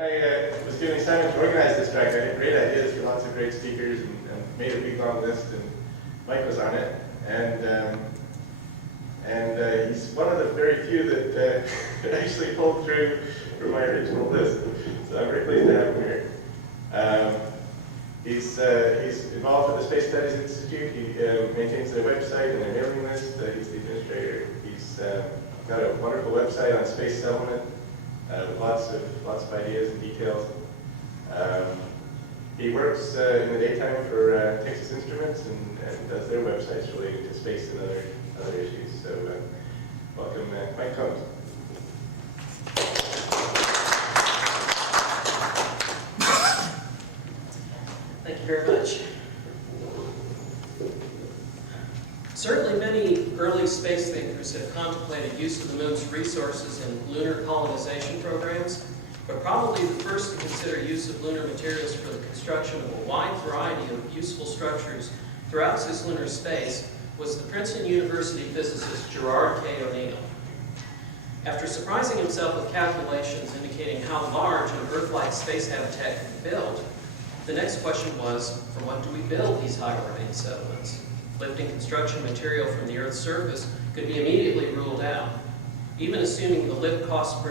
I was doing assignment to organize this track, I had great ideas for lots of great speakers and made a big long list, and Mike was on it. And he's one of the very few that actually pulled through from my original list. So I'm very pleased to have him here. He's involved with the Space Studies Institute. He maintains their website and their mailing list. He's the administrator. He's got a wonderful website on space settlement with lots of ideas and details. He works in the daytime for Texas Instruments and does their websites related to space and other issues. So welcome, Mike Combs. Thank you very much. Certainly many early space thinkers have contemplated use of the moon's resources in lunar colonization programs, but probably the first to consider use of lunar materials for the construction of a wide variety of useful structures throughout cislunar space was the Princeton University physicist Gerard K. O'Neill. After surprising himself with calculations indicating how large an Earth-like space habitat could be built, the next question was, from what do we build these high-orbiting settlements? Lifting construction material from the Earth's surface could be immediately ruled out. Even assuming the lift cost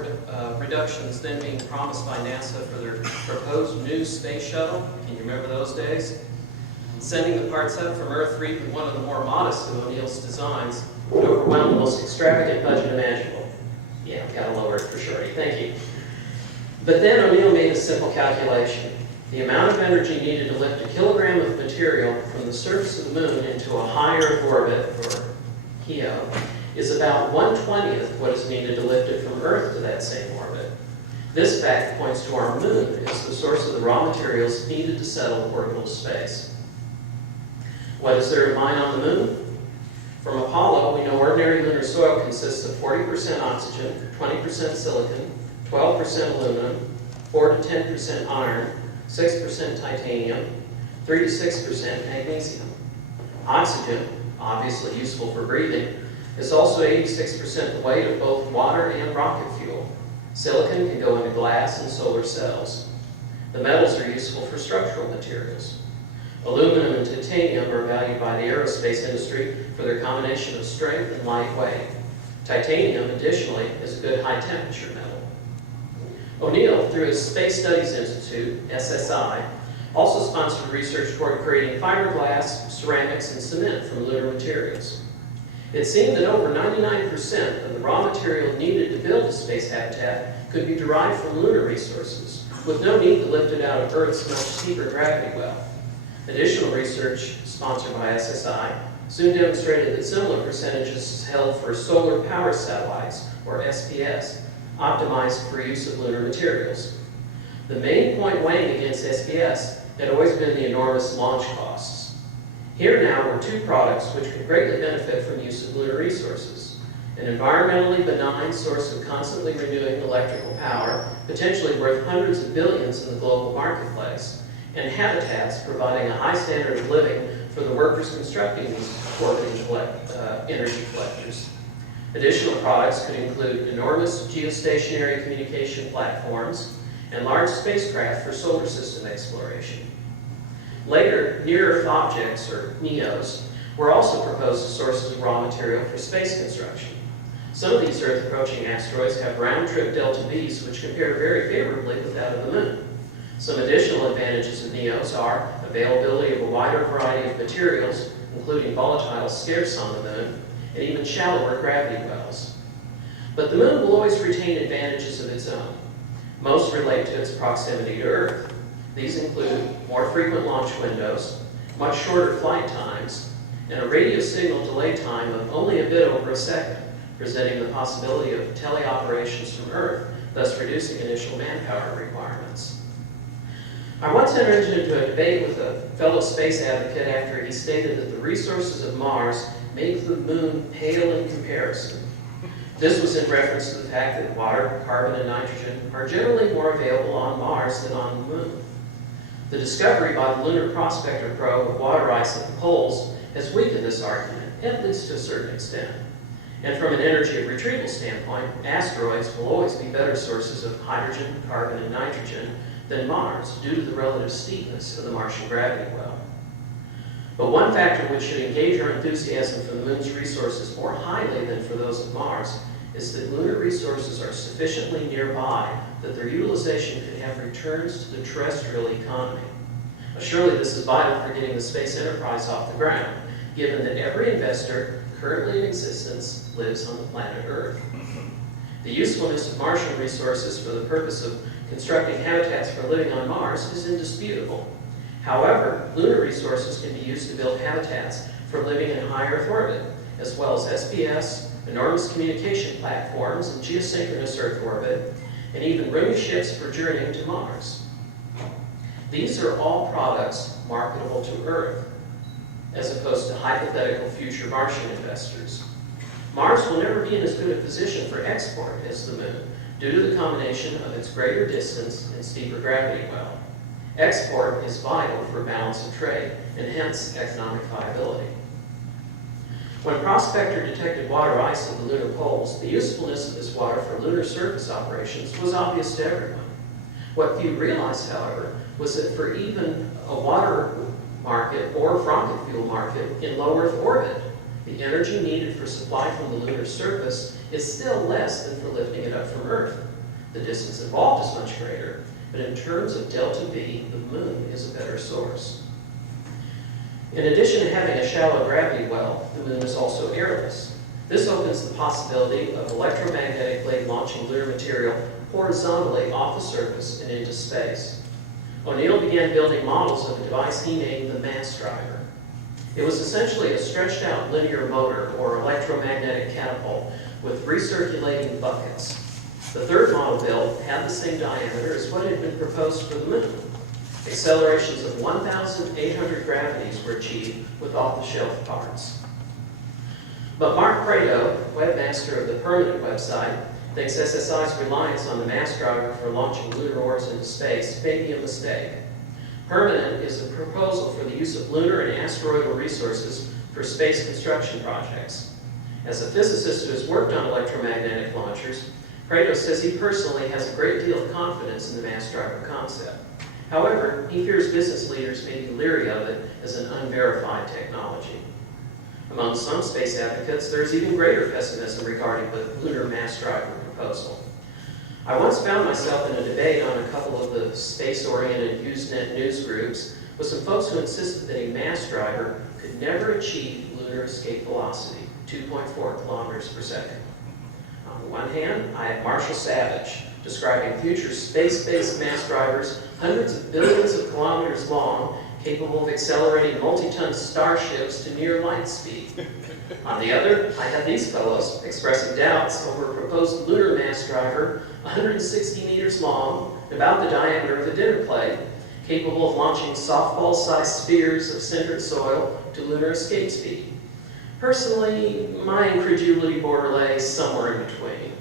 reductions then being promised by NASA for their proposed new space shuttle, can you remember those days? Sending the parts up from Earth 3 with one of the more modest of O'Neill's designs would overwhelm the most extravagant budget imaginable. Yeah, gotta lower it for surety, thank you. But then O'Neill made a simple calculation. The amount of energy needed to lift a kilogram of material from the surface of the moon into a high Earth orbit, or HEO, is about 1/20th what is needed to lift it from Earth to that same orbit. This fact points to our moon as the source of the raw materials needed to settle orbital space. What is there to mine on the moon? From Apollo, we know ordinary lunar soil consists of 40% oxygen, 20% silicon, 12% aluminum, 4 to 10% iron, 6% titanium, 3 to 6% magnesium. Oxygen, obviously useful for breathing, is also 86% the weight of both water and rocket fuel. Silicon can go into glass and solar cells. The metals are useful for structural materials. Aluminum and titanium are valued by the aerospace industry for their combination of strength and light weight. Titanium, additionally, is a good high-temperature metal. O'Neill, through his Space Studies Institute, SSI, also sponsored research toward creating fiberglass, ceramics, and cement from lunar materials. It seemed that over 99% of the raw material needed to build a space habitat could be derived from lunar resources, with no need to lift it out of Earth's much steeper gravity well. Additional research, sponsored by SSI, soon demonstrated that similar percentages held for solar power satellites, or SPS, optimized for use of lunar materials. The main point weighing against SPS had always been the enormous launch costs. Here now were two products which could greatly benefit from use of lunar resources: an environmentally benign source of constantly renewing electrical power, potentially worth hundreds of billions in the global marketplace, and habitats providing a high standard of living for the workers constructing these orbiting energy collectors. Additional products could include enormous geostationary communication platforms and large spacecraft for solar system exploration. Later, near-Earth objects, or NEOs, were also proposed as sources of raw material for space construction. Some of these Earth-approaching asteroids have round-trip delta V's which compare very favorably with that of the moon. Some additional advantages of NEOs are availability of a wider variety of materials, including volatiles scarce on the moon, and even shallower gravity wells. But the moon will always retain advantages of its own. Most relate to its proximity to Earth. These include more frequent launch windows, much shorter flight times, and a radio signal delay time of only a bit over a second, presenting the possibility of teleoperations from Earth, thus reducing initial manpower requirements. I once entered into a debate with a fellow space advocate after he stated that the resources of Mars make the moon pale in comparison. This was in reference to the fact that water, carbon, and nitrogen are generally more available on Mars than on the moon. The discovery by the Lunar Prospector probe of water ice at the poles has weakened this argument, at least to a certain extent. And from an energy retrieval standpoint, asteroids will always be better sources of hydrogen, carbon, and nitrogen than Mars due to the relative steepness of the Martian gravity well. But one factor which should engage our enthusiasm for the Moon's resources more highly than for those of Mars is that lunar resources are sufficiently nearby that their utilization could have returns to the terrestrial economy. Now, surely this is vital for getting the space enterprise off the ground, given that every investor currently in existence lives on the planet Earth. The usefulness of Martian resources for the purpose of constructing habitats for living on Mars is indisputable. However, lunar resources can be used to build habitats for living in high Earth orbit, as well as SPS, enormous communication platforms in geosynchronous Earth orbit, and even roomy ships for journeying to Mars. These are all products marketable to Earth, as opposed to hypothetical future Martian investors. Mars will never be in as good a position for export as the Moon, due to the combination of its greater distance and steeper gravity well. Export is vital for balance of trade, and hence economic viability. When Prospector detected water ice at the lunar poles, the usefulness of this water for lunar surface operations was obvious to everyone. What few realized, however, was that for even a water market or rocket fuel market in low Earth orbit, the energy needed for supply from the lunar surface is still less than for lifting it up from Earth. The distance involved is much greater, but in terms of delta V, the Moon is a better source. In addition to having a shallow gravity well, the Moon is also airless. This opens the possibility of electromagnetically launching lunar material horizontally off the surface and into space. O'Neill began building models of a device he named the mass driver. It was essentially a stretched out linear motor or electromagnetic catapult with recirculating buckets. The third model built had the same diameter as what had been proposed for the Moon. Accelerations of 1,800 gravities were achieved with off-the-shelf parts. But Mark Prado, webmaster of the Permanent website, thinks SSI's reliance on the mass driver for launching lunar ores into space may be a mistake. Permanent is a proposal for the use of lunar and asteroidal resources for space construction projects. As a physicist who has worked on electromagnetic launchers, Prado says he personally has a great deal of confidence in the mass driver concept. However, he fears business leaders may be leery of it as an unverified technology. Among some space advocates, there is even greater pessimism regarding the lunar mass driver proposal. I once found myself in a debate on a couple of the space-oriented Usenet news groups with some folks who insisted that a mass driver could never achieve lunar escape velocity, 2.4 kilometers per second. On the one hand, I have Marshall Savage describing future space-based mass drivers hundreds of billions of kilometers long, capable of accelerating multi-ton starships to near light speed. On the other, I have these fellows expressing doubts over a proposed lunar mass driver 160 meters long, about the diameter of a dinner plate, capable of launching softball-sized spheres of sintered soil to lunar escape speed. Personally, my incredulity border lays somewhere in between.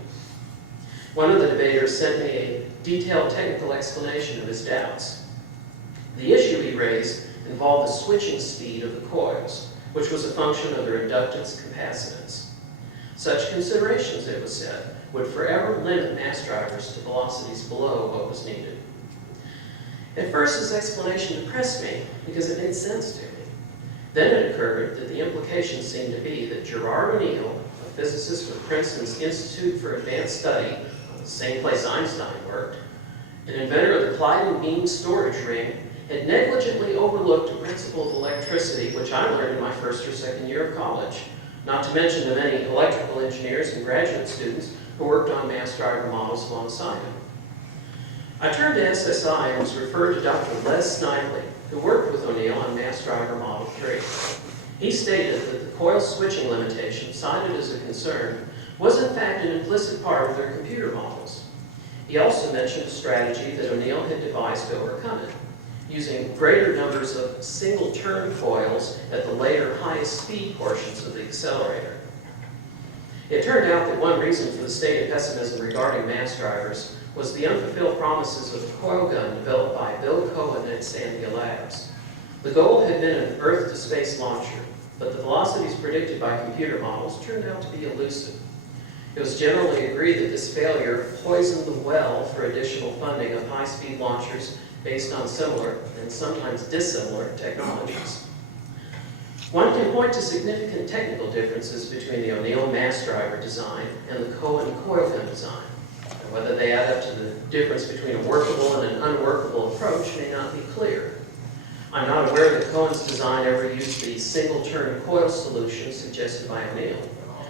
One of the debaters sent me a detailed technical explanation of his doubts. The issue he raised involved the switching speed of the coils, which was a function of their inductance capacitance. Such considerations, it was said, would forever limit mass drivers to velocities below what was needed. At first, his explanation depressed me because it made sense to me. Then it occurred that the implication seemed to be that Gerard O'Neill, a physicist with Princeton's Institute for Advanced Study, the same place Einstein worked, an inventor of the Clyde beam storage ring, had negligently overlooked a principle of electricity which I learned in my first or second year of college, not to mention the many electrical engineers and graduate students who worked on mass driver models alongside him. I turned to SSI and was referred to Dr. Les Snively, who worked with O'Neill on mass driver Model 3. He stated that the coil switching limitation cited as a concern was in fact an implicit part of their computer models. He also mentioned a strategy that O'Neill had devised to overcome it, using greater numbers of single-turn coils at the later highest speed portions of the accelerator. It turned out that one reason for the stated pessimism regarding mass drivers was the unfulfilled promises of a coil gun developed by Bill Cohen at Sandia Labs. The goal had been an Earth-to-space launcher. but the velocities predicted by computer models turned out to be elusive. It was generally agreed that this failure poisoned the well for additional funding of high-speed launchers based on similar, and sometimes dissimilar, technologies. One can point to significant technical differences between the O'Neill mass driver design and the Cohen coil gun design. And whether they add up to the difference between a workable and an unworkable approach may not be clear. I'm not aware that Cohen's design ever used the single-turn coil solution suggested by O'Neill.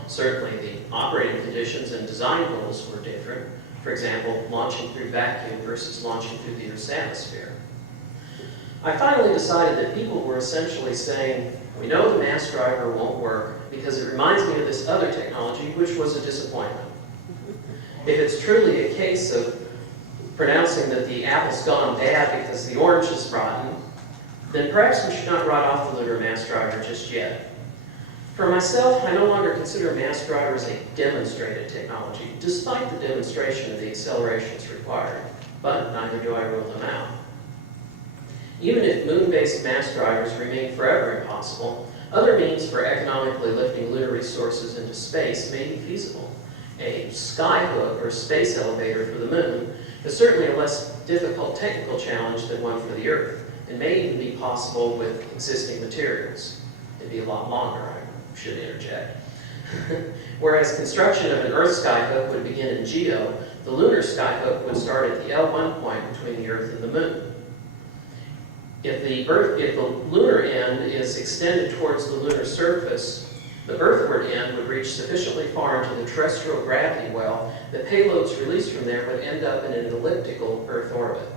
Certainly the operating conditions and design goals were different. For example, launching through vacuum versus launching through the Earth's atmosphere. I finally decided that people were essentially saying, we know the mass driver won't work because it reminds me of this other technology, which was a disappointment. If it's truly a case of pronouncing that the apple's gone bad because the orange is rotten, then perhaps we should not write off the lunar mass driver just yet. For myself, I no longer consider mass drivers a demonstrated technology, despite the demonstration of the accelerations required, but neither do I rule them out. Even if moon-based mass drivers remain forever impossible, other means for economically lifting lunar resources into space may be feasible. A skyhook or space elevator for the moon is certainly a less difficult technical challenge than one for the Earth. It may even be possible with existing materials. It'd be a lot longer, I should interject. Whereas construction of an Earth skyhook would begin in GEO, the lunar skyhook would start at the L1 point between the Earth and the Moon. If the lunar end is extended towards the lunar surface, the earthward end would reach sufficiently far into the terrestrial gravity well that payloads released from there would end up in an elliptical Earth orbit.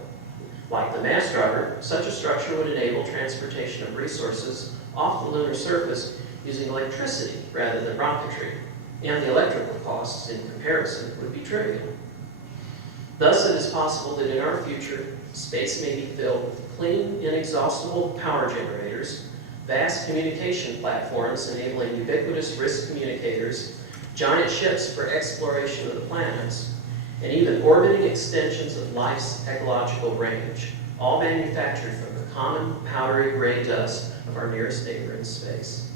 Like the mass driver, such a structure would enable transportation of resources off the lunar surface using electricity rather than rocketry, and the electrical costs in comparison would be trivial. Thus, it is possible that in our future, space may be filled with clean, inexhaustible power generators, vast communication platforms enabling ubiquitous risk communicators, giant ships for exploration of the planets, and even orbiting extensions of life's ecological range, all manufactured from the common powdery gray dust of our nearest neighbor in space.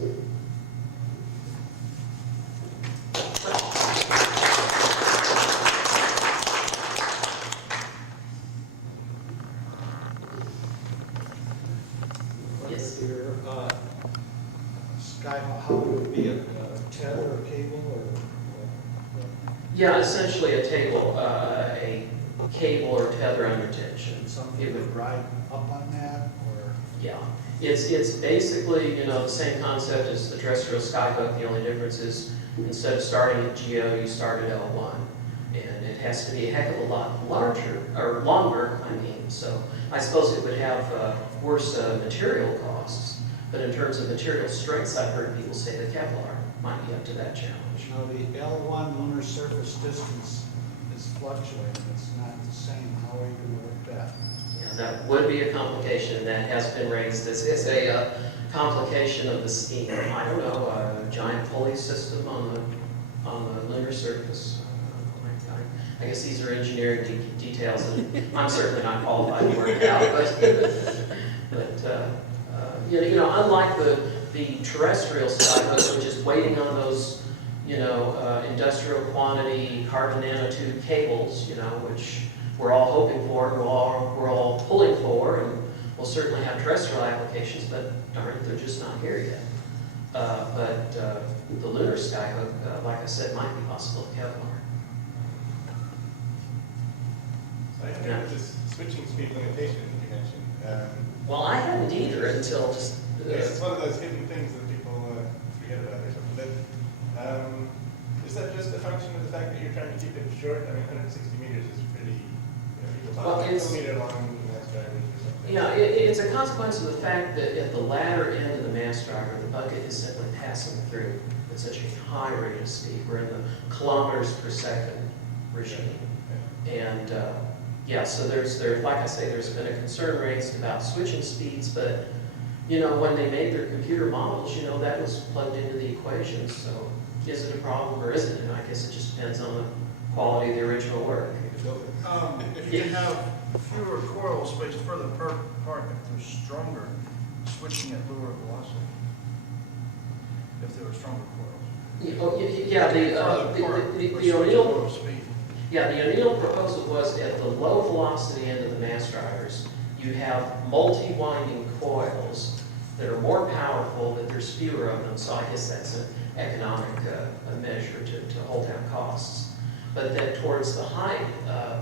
How would it be, a tether or cable or? Yeah, essentially a cable or tether under tension. Something would ride up on that, or? Yeah, it's basically, the same concept as the terrestrial skyhook. The only difference is instead of starting at GEO, you start at L1. And it has to be a heck of a lot larger, or longer, so I suppose it would have worse material costs. But in terms of material strengths, I've heard people say that Kevlar might be up to that challenge. Now, the L1 lunar surface distance is fluctuating. It's not the same. How are you going to work that? Yeah, that would be a complication that has been raised as a complication of the scheme. I don't know, a giant pulley system on the lunar surface. I guess these are engineering details that I'm certainly not qualified to work out. Unlike the terrestrial skyhook, which is waiting on those, industrial quantity carbon nanotube cables, which we're all hoping for, we're all pulling for, and we'll certainly have terrestrial applications, but darn it, they're just not here yet. But the lunar skyhook, like I said, might be possible with Kevlar. I think this switching speed limitation that you mentioned. Well, I hadn't either until just... It's one of those hidden things that people forget about or something. But is that just a function of the fact that you're trying to keep it short? I mean, 160 meters is pretty, people talk about kilometer long mass drivers or something. Yeah, it's a consequence of the fact that at the latter end of the mass driver, the bucket is simply passing through at such a high rate of speed. We're in the kilometers per second regime. And so there's, like I say, there's been a concern raised about switching speeds, but when they made their computer models, that was plugged into the equation. So is it a problem or isn't it? And I guess it just depends on the quality of the original work. If you have fewer coils spaced further apart, if they're stronger, switching at lower velocity. if they were stronger coils. Yeah, Further apart, the or switch at O'Neill, lower speed. yeah, the O'Neill proposal was at the low velocity end of the mass drivers, you have multi-winding coils that are more powerful, but there's fewer of them, so I guess that's an economic measure to hold down costs. But then towards the high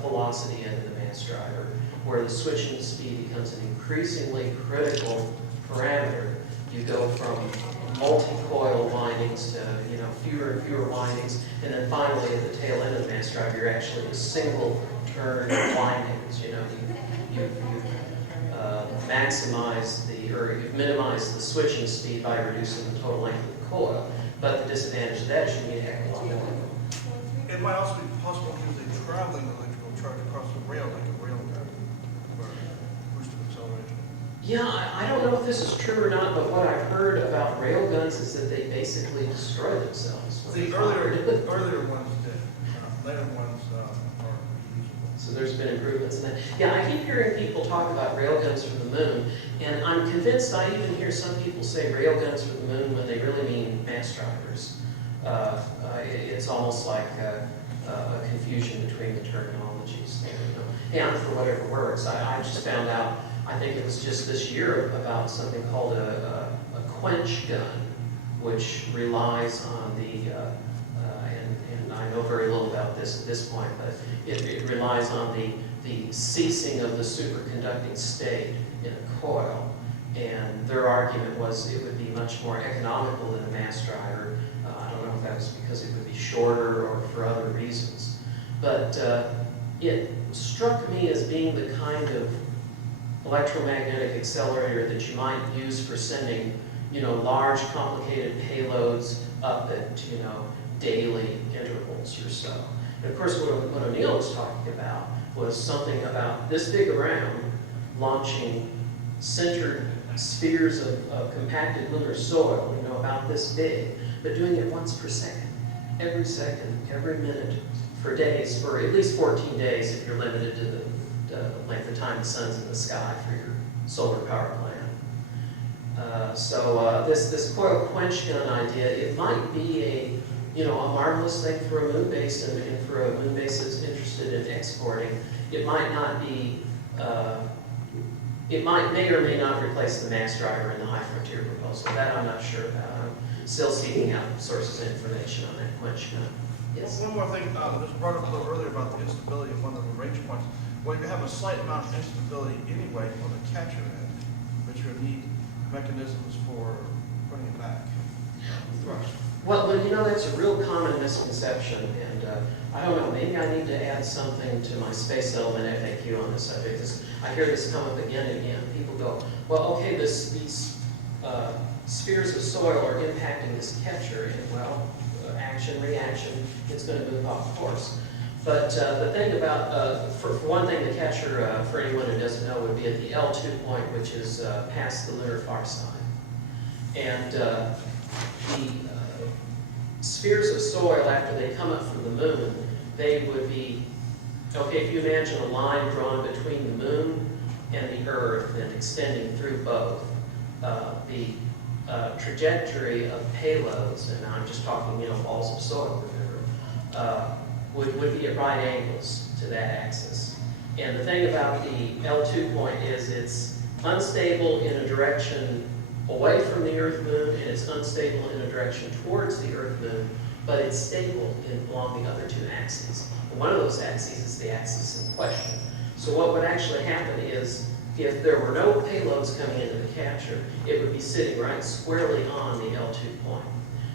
velocity end of the mass driver, where the switching speed becomes an increasingly critical parameter, you go from multi-coil windings to fewer and fewer windings, and then finally at the tail end of the mass driver, you're actually a single turn windings. You've maximized you've minimized the switching speed by reducing the total length of the coil. But the disadvantage of that is you need a heck of a lot more. It might also be possible to use a traveling electrical charge across the rail, like a rail gun, for boosted acceleration. Yeah, I don't know if this is true or not, but what I've heard about rail guns is that they basically destroy themselves. when The they're fired. earlier ones did. Later ones are reusable. So there's been improvements in that. Yeah, I keep hearing people talk about rail guns for the moon, and I'm convinced I even hear some people say rail guns for the moon when they really mean mass drivers. It's almost like a confusion between the terminologies there, and for whatever works. I just found out, I think it was just this year, about something called a quench gun, which relies on the, and I know very little about this at this point, but it relies on the ceasing of the superconducting state in a coil. And their argument was it would be much more economical than a mass driver. I don't know if that was because it would be shorter or for other reasons. But it struck me as being the kind of electromagnetic accelerator that you might use for sending, large, complicated payloads up at, daily intervals or so. And of course, what O'Neill was talking about was something about this big around, launching centered spheres of compacted lunar soil, about this big, but doing it once per second, every minute, for days, for at least 14 days if you're limited to the length of time the sun's in the sky for your solar power plant. So this coil quench gun idea, it might be a marvelous thing for a moon base, and for a moon base that's interested in exporting. It might not be, it may or may not replace the mass driver in the High Frontier proposal. That I'm not sure about. I'm still seeking out sources of information on that quench gun. Yes? One more thing, that was brought up a little earlier about the instability of one of the range points. Well, you have a slight amount of instability anyway on the catcher end, but you need mechanisms for putting it back. Thrust. Well, that's a real common misconception, and I don't know, maybe I need to add something to my space element FAQ on this subject. I hear this come up again and again. People go, well, okay, these spheres of soil are impacting this catcher, and well, action, reaction, it's going to move off course. But the thing about, for one thing, the catcher, for anyone who doesn't know, would be at the L2 point, which is past the lunar far side. And the spheres of soil, after they come up from the moon, they would be, okay, if you imagine a line drawn between the moon and the Earth and extending through both, the trajectory of payloads, and I'm just talking, balls of soil, remember, would be at right angles to that axis. And the thing about the L2 point is it's unstable in a direction away from the Earth-Moon, and it's unstable in a direction towards the Earth-Moon, but it's stable along the other two axes. And one of those axes is the axis in question. So what would actually happen is, if there were no payloads coming into the catcher, it would be sitting right squarely on the L2 point.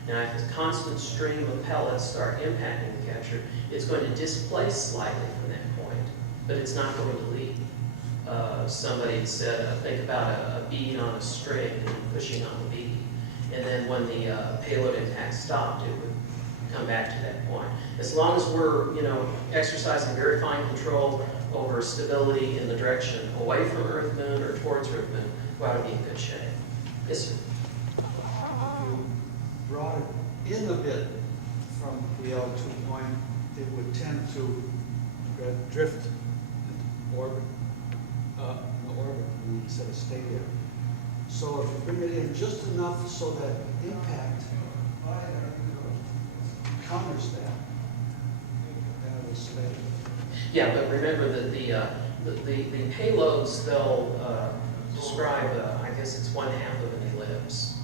Now, if a constant stream of pellets start impacting the catcher, it's going to displace slightly from that point, but it's not going to leave. Somebody said, think about a bead on a string and pushing on the bead. And then when the payload impact stopped, it would come back to that point. As long as we're, exercising very fine control over stability in the direction away from Earth-Moon or towards Earth-Moon, we ought to be in good shape. Yes, sir? You brought it in a bit from the L2 point, it would tend to drift into orbit, instead of stay there. So if you bring it in just enough so that impact counters that. That was stated. Yeah, but remember that the payloads, they'll describe, I guess it's 1/2 of an ellipse.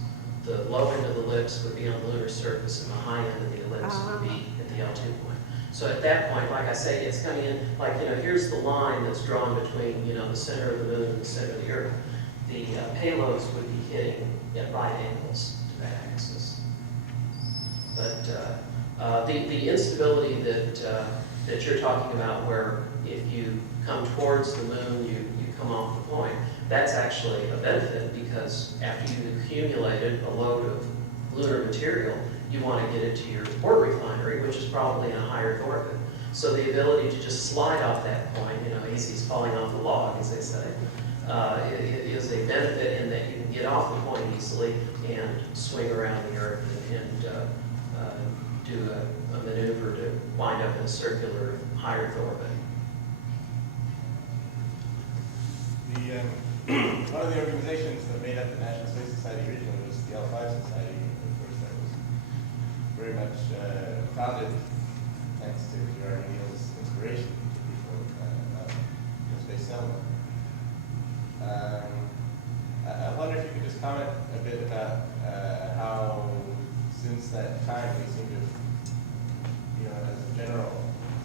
The low end of the ellipse would be on the lunar surface, and the high end of the ellipse would be at the L2 point. So at that point, like I say, it's coming in, like, here's the line that's drawn between, the center of the moon and the center of the Earth. The payloads would be hitting at right angles to that axis. But the instability that you're talking about, where if you come towards the moon, you come off the point, that's actually a benefit, because after you've accumulated a load of lunar material, you want to get it to your port refinery, which is probably in a higher orbit. So the ability to just slide off that point, easy's falling off the log, as they say, is a benefit in that you can get off the point easily and swing around the Earth and do a maneuver to wind up in a circular higher orbit. One of the organizations that made up the National Space Society originally was the L5 Society. Of course, that was very much founded thanks to Gerard O'Neill's inspiration to people in space settlement. I wonder if you could just comment a bit about how, since that time, we seem to, as a general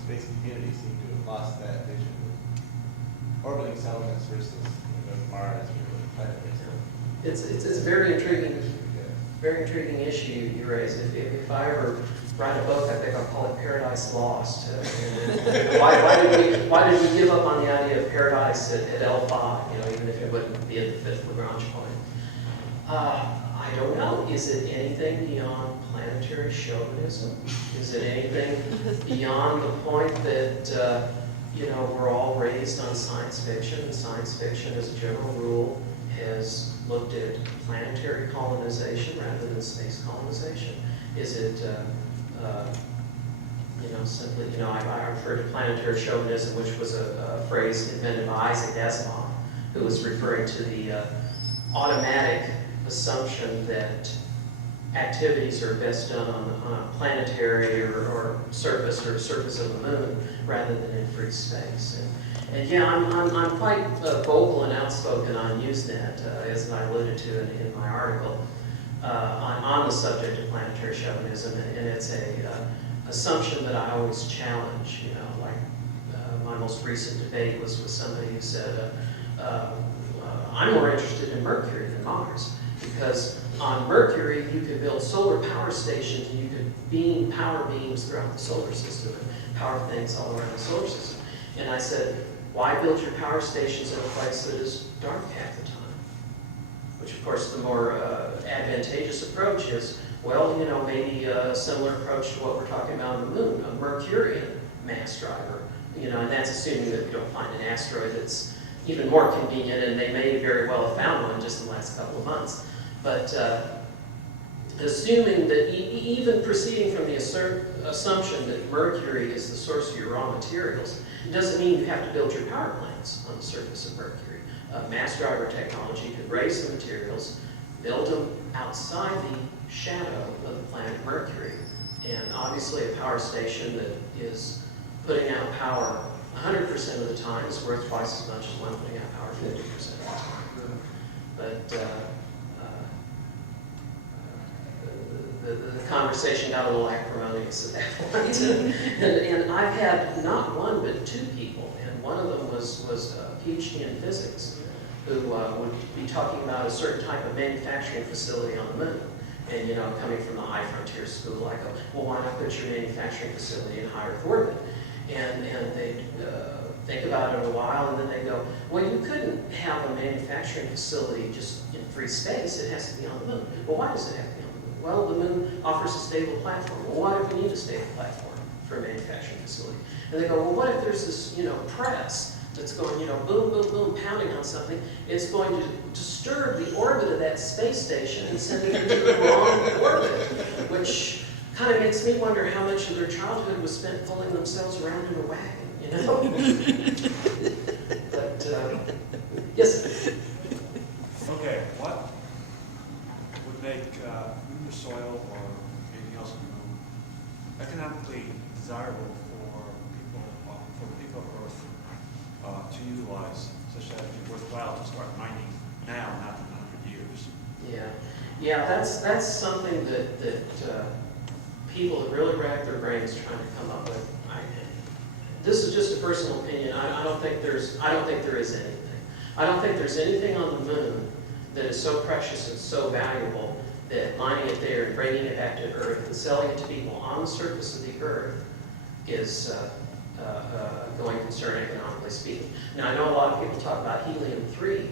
space community, seem to have lost that vision of orbiting settlements versus going to Mars or planetary settlements. It's a very intriguing issue you raise. If I ever write a book, I think I'll call it Paradise Lost. Why did we give up on the idea of paradise at L5? Even if it wouldn't be at the 5th Lagrange point. I don't know. Is it anything beyond planetary chauvinism? Is it anything beyond the point that we're all raised on science fiction, and science fiction, as a general rule, has looked at planetary colonization rather than space colonization? Is it, simply, I refer to planetary chauvinism, which was a phrase invented by Isaac Asimov, who was referring to the automatic assumption that activities are best done on a planetary or surface of the moon rather than in free space. And yeah, I'm quite vocal and outspoken on Usenet, as I alluded to in my article, on the subject of planetary chauvinism, and it's a assumption that I always challenge. My most recent debate was with somebody who said, I'm more interested in Mercury than Mars, because on Mercury you could build solar power stations and you could beam power beams throughout the solar system and power things all around the solar system. And I said, why build your power stations in a place that is dark half the time? Which, of course, the more advantageous approach is, well, maybe a similar approach to what we're talking about on the moon, a Mercurian mass driver, and that's assuming that we don't find an asteroid that's even more convenient, and they may very well have found one just in the last couple of months. But assuming that even proceeding from the assumption that Mercury is the source of your raw materials, it doesn't mean you have to build your power plants on the surface of Mercury. Mass driver technology could raise the materials, build them outside the shadow of the planet Mercury. And obviously a power station that is putting out power 100% of the time is worth twice as much as one putting out power 50% of the time. But the conversation got a little acrimonious at that point. and I've had not one but two people, and one of them was a PhD in physics, who would be talking about a certain type of manufacturing facility on the moon. And coming from the high frontier school, I go, well, why not put your manufacturing facility in higher orbit? And they think about it a while, and then they go, well, you couldn't have a manufacturing facility just in free space. It has to be on the moon. Well, why does it have to be on the moon? Well, the moon offers a stable platform. Well, why do we need a stable platform for a manufacturing facility? And they go, well, what if there's this, press that's going, boom, boom, boom, pounding on something? It's going to disturb the orbit of that space station and send it into the wrong orbit, which kind of makes me wonder how much of their childhood was spent pulling themselves around in a wagon, But, yes? Okay, what would make the soil or else on the moon, economically desirable for the people of Earth to utilize, such that it'd be worthwhile to start mining now, not in 100 years. Yeah, that's something that people have really racked their brains trying to come up with. This is just a personal opinion. I don't think there is anything. I don't think there's anything on the moon that is so precious and so valuable that mining it there and bringing it back to Earth and selling it to people on the surface of the Earth is going concern economically speaking. Now, I know a lot of people talk about helium-3,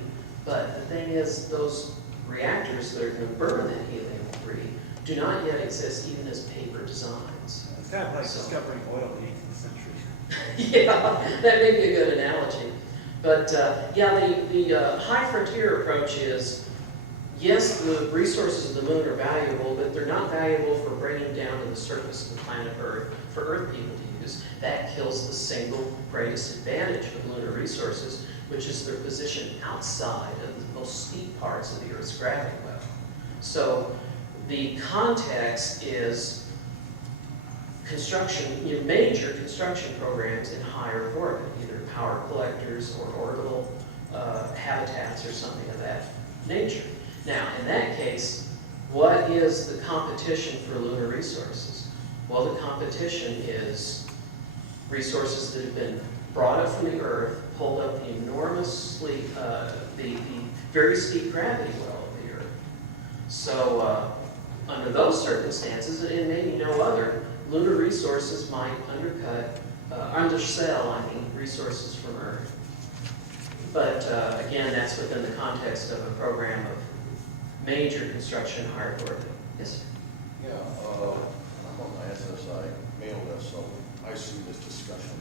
but the thing is, those reactors that are going to burn that helium-3 do not yet exist even as paper designs. It's kind of like discovering oil in the 18th century. Yeah, that may be a good analogy. But yeah, the high frontier approach is, yes, the resources of the moon are valuable, but they're not valuable for bringing down to the surface of the planet Earth for Earth people to use. That kills the single greatest advantage of lunar resources, which is their position outside of the most steep parts of the Earth's gravity well. So the context is construction, major construction programs in higher orbit, either power collectors or orbital habitats or something of that nature. Now, in that case, what is the competition for lunar resources? Well, the competition is resources that have been brought up from the Earth, pulled up the enormously, the very steep gravity well of the Earth. So, under those circumstances, and maybe no other, lunar resources might undersell resources from Earth. But again, that's within the context of a program of major construction hard orbit. Yes, sir? Yeah, I'm on the SSI mail list, so I see this discussion.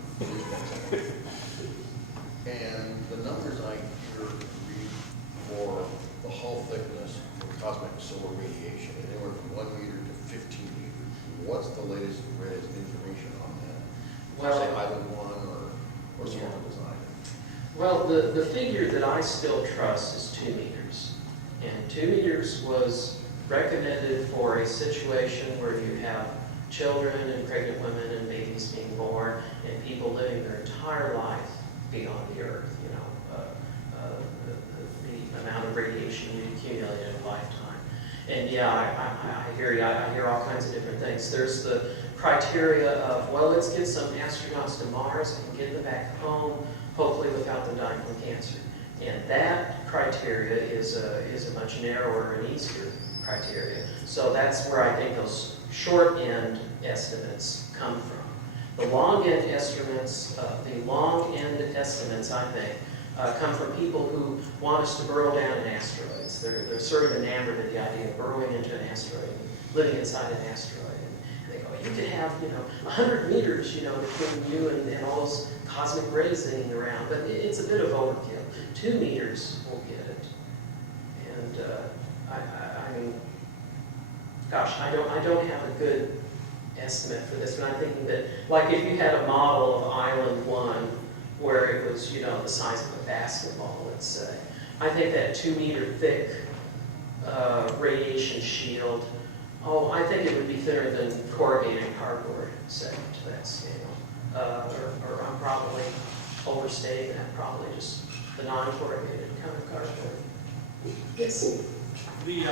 And the numbers I hear read for the hull thickness for cosmic solar radiation, anywhere from 1 meter to 15 meters. What's the latest and greatest information on that? Well, say Island 1 or some other design? Well, the figure that I still trust is 2 meters. And 2 meters was recommended for a situation where you have children and pregnant women and babies being born and people living their entire life beyond the Earth, the amount of radiation you accumulate in a lifetime. And yeah, I hear you. I hear all kinds of different things. There's the criteria of, well, let's get some astronauts to Mars and get them back home, hopefully without them dying from cancer. And that criteria is a much narrower and easier criteria. So that's where I think those short end estimates come from. The long end estimates, I think, come from people who want us to burrow down in asteroids. They're sort of enamored of the idea of burrowing into an asteroid and living inside an asteroid. And they go, you could have, 100 meters, between you and all those cosmic rays hanging around. But it's a bit of overkill. 2 meters will get it. And gosh, I don't have a good estimate for this, but I'm thinking that, like, if you had a model of Island 1 where it was, the size of a basketball, let's say, I think that 2 meter thick radiation shield, I think it would be thinner than corrugated cardboard, say, to that scale. Or I'm probably overstating that, probably just the non-corrugated kind of cardboard. Yes? The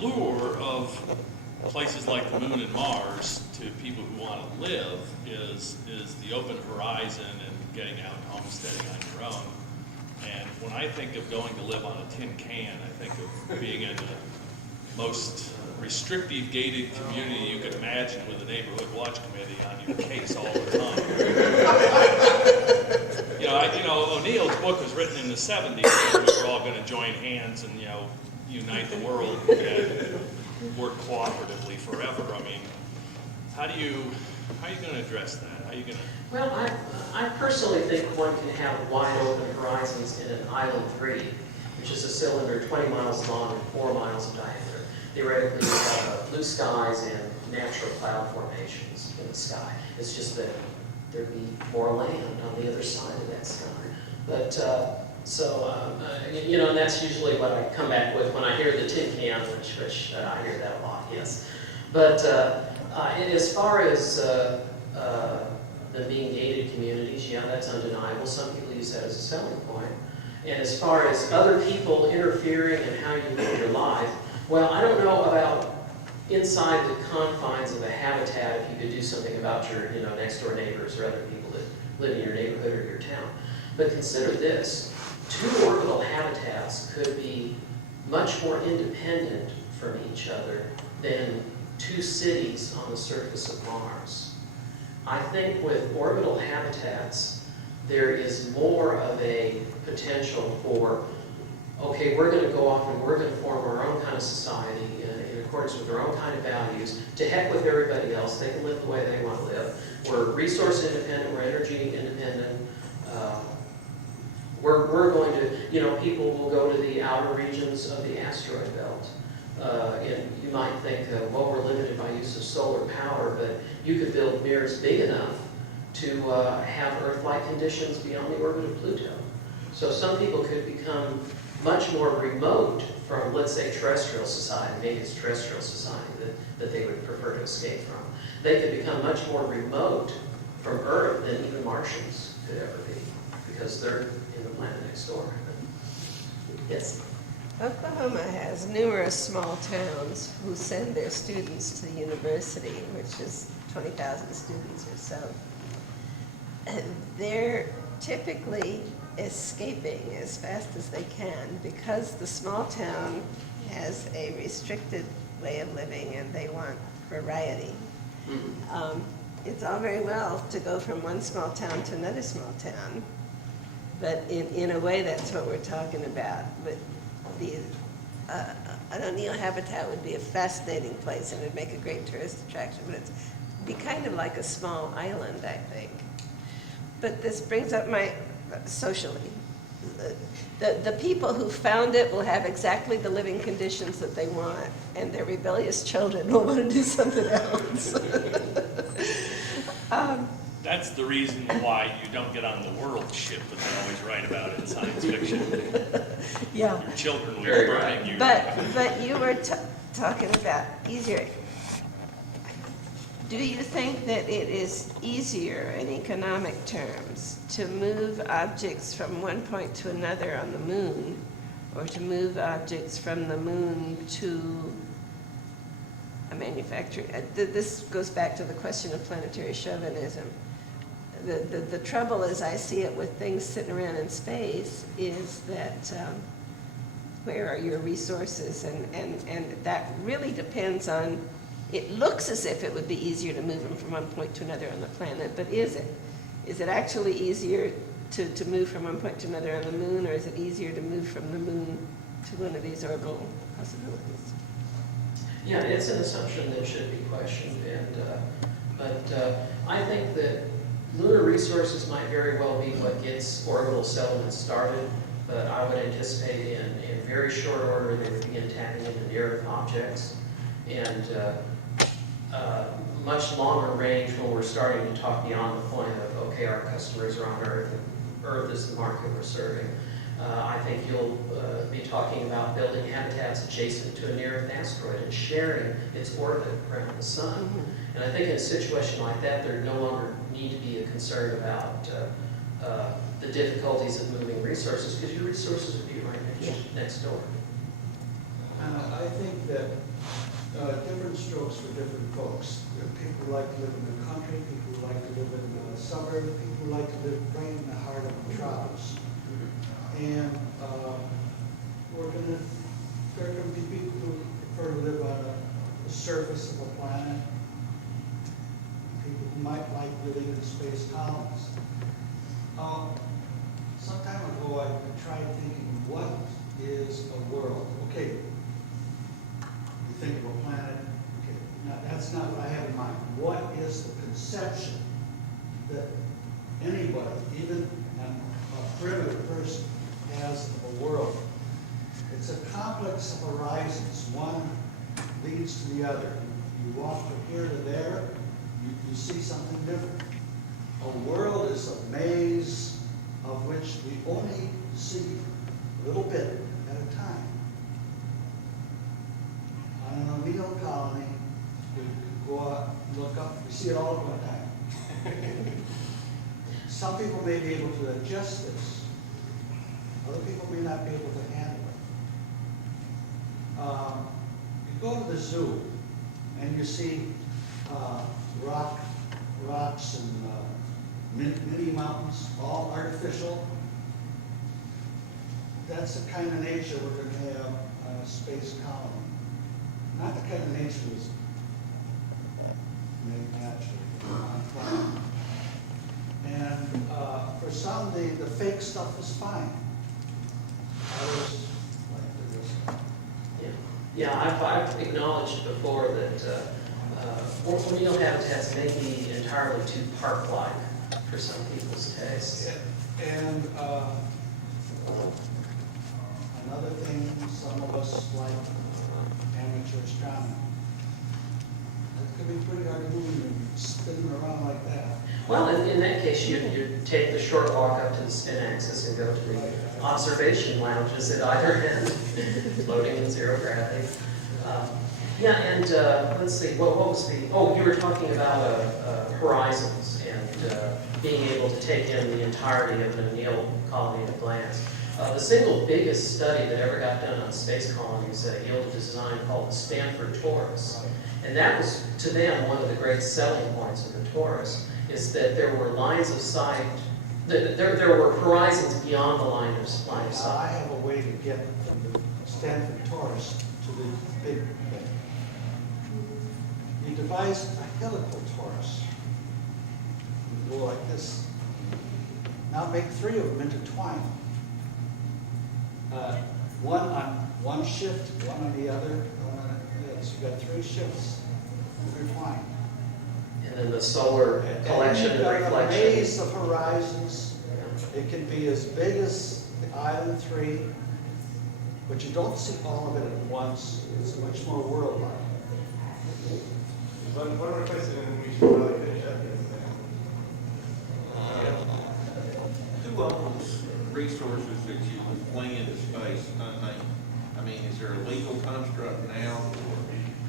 lure of places like the Moon and Mars to people who want to live is the open horizon and getting out and homesteading on your own. And when I think of going to live on a tin can, I think of being in the most restrictive gated community you could imagine with a neighborhood watch committee on your case all the time. O'Neill's book was written in the 70s, and we were all going to join hands and, unite the world and work cooperatively forever. I mean, how are you going to address that? How are you going to? Well, I personally think one can have wide open horizons in an Island 3, which is a cylinder 20 miles long and 4 miles in diameter. Theoretically, you have blue skies and natural cloud formations in the sky. It's just that there'd be more land on the other side of that sky. But, and that's usually what I come back with when I hear the tin can, which I hear that a lot, yes. But as far as them being gated communities, yeah, that's undeniable. Some people use that as a selling point. And as far as other people interfering in how you live your life, well, I don't know about inside the confines of a habitat if you could do something about your next door neighbors or other people that live in your neighborhood or your town. But consider this, 2 orbital habitats could be much more independent from each other than 2 cities on the surface of Mars. I think with orbital habitats, there is more of a potential for, okay, we're going to go off and we're going to form our own kind of society in accordance with our own kind of values. To heck with everybody else. They can live the way they want to live. We're resource independent, we're energy independent. We're going to, people will go to the outer regions of the asteroid belt. And you might think, well, we're limited by use of solar power, but you could build mirrors big enough to have Earth-like conditions beyond the orbit of Pluto. So some people could become much more remote from, let's say, terrestrial society. Maybe it's terrestrial society that they would prefer to escape from. They could become much more remote from Earth than even Martians could ever be, because they're in the planet next door. Yes? Oklahoma has numerous small towns who send their students to the university, which is 20,000 students or so. And they're typically escaping as fast as they can because the small town has a restricted way of living and they want variety. It's all very well to go from one small town to another small town, but in a way that's what we're talking about. But an O'Neill habitat would be a fascinating place and it'd make a great tourist attraction, but it'd be kind of like a small island, I think. But this brings up my socially. The people who found it will have exactly the living conditions that they want, and their rebellious children will want to do something else. That's the reason why you don't get on the world ship that they always write about in science fiction. Yeah. Your children will be Very burning right. you. But you were talking about easier. Do you think that it is easier in economic terms to move objects from one point to another on the moon, or to move objects from the moon to a manufacturing? This goes back to the question of planetary chauvinism. The trouble, as I see it, with things sitting around in space is that where are your resources? And that really depends on, it looks as if it would be easier to move them from one point to another on the planet, but is it? Is it actually easier to move from one point to another on the moon, or is it easier to move from the moon to one of these orbital possibilities? Yeah, it's an assumption that should be questioned, but I think that lunar resources might very well be what gets orbital settlements started, but I would anticipate in very short order they would begin tapping into near-Earth objects, and much longer range when we're starting to talk beyond the point of, okay, our customers are on Earth, and Earth is the market we're serving. I think you'll be talking about building habitats adjacent to a near-Earth asteroid and sharing its orbit around the sun. And I think in a situation like that, there no longer need to be a concern about the difficulties of moving resources, because your resources would be right next door. I think that different strokes for different folks. There are people who like to live in the country, people who like to live in the suburbs, people who like to live right in the heart of the tropics. And there are going to be people who prefer to live on the surface of a planet, people who might like living in space colonies. Some time ago, I tried thinking, what is a world? Okay, you think of a planet, okay, now that's not what I have in mind. What is the conception that anybody, even a primitive person, has of a world? It's a complex of horizons. One leads to the other. You walk from here to there, you see something different. A world is a maze of which we only see a little bit at a time. On an O'Neill colony, look up, we see it all at one time. Some people may be able to adjust this. Other people may not be able to handle it. You go to the zoo and you see rocks and mini mountains, all artificial. That's the kind of nature we're going to have on a space colony. Not the kind of nature that's made naturally on planet. And for some, the fake stuff is fine. Others like the real stuff. Yeah, I've acknowledged before that O'Neill habitats may be entirely too park-like for some people's tastes. And another thing, some of us like amateur astronomy. It could be pretty hard to move and spin them around like that. Well, in that case, you take the short walk up to the spin axis and go to the observation lounges at either end, floating in zero gravity. Yeah, and let's see, what was the, oh, you were talking about horizons and being able to take in the entirety of an O'Neill colony at a glance. The single biggest study that ever got done on space colonies yielded a design called the Stanford Torus. And that was, to them, one of the great selling points of the Torus, is that there were lines of sight, there were horizons beyond the line of Now, I sight. have a way to get from the Stanford Torus to the big thing. You devise a helical torus. You go like this. Now make 3 of them intertwined. One on one shift, one on the other, one on the other. So you've got 3 shifts intertwined. And then the solar collection and you've got a reflection. maze of horizons. It can be as big as Island 3, but you don't see all of it at once. It's much more worldwide. One more question, and we should probably finish up this. Who owns resources that you would fling into space unnamed? I mean, is there a legal construct now, or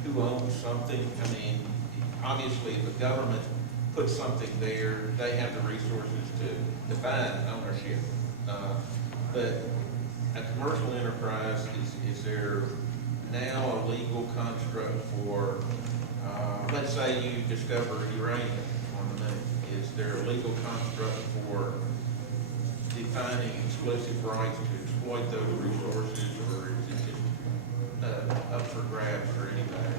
who owns something? I mean, obviously, if the government puts something there, they have the resources to define ownership. But a commercial enterprise, is there now a legal construct for, let's say you discover uranium on the moon. Is there a legal construct for defining exclusive rights to exploit those resources, or is it just up for grabs for anybody?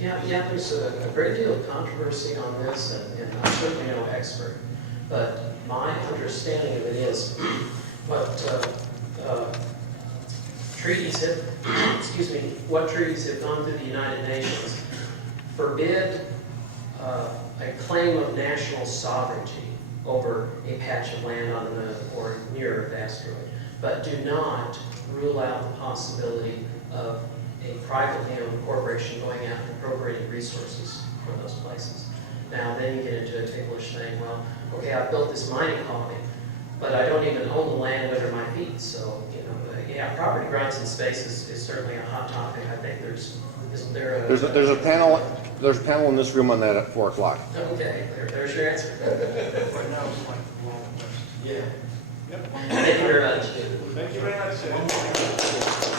Yeah, there's a great deal of controversy on this, and I'm certainly no expert. But my understanding of it is what treaties have, excuse me, what treaties have gone through the United Nations forbid a claim of national sovereignty over a patch of land on the moon or near Earth asteroid, but do not rule out the possibility of a privately owned corporation going out and appropriating resources from those places. Now, then you get into a ticklish thing, well, okay, I've built this mining colony, but I don't even own the land under my feet, so, yeah, property rights in space is certainly a hot topic. I think isn't there a... There's a panel in this room on that at 4 o'clock. Okay, there's your answer. Right now, it's like, well, Yeah. Yep. Thank you very much. Thank you very much.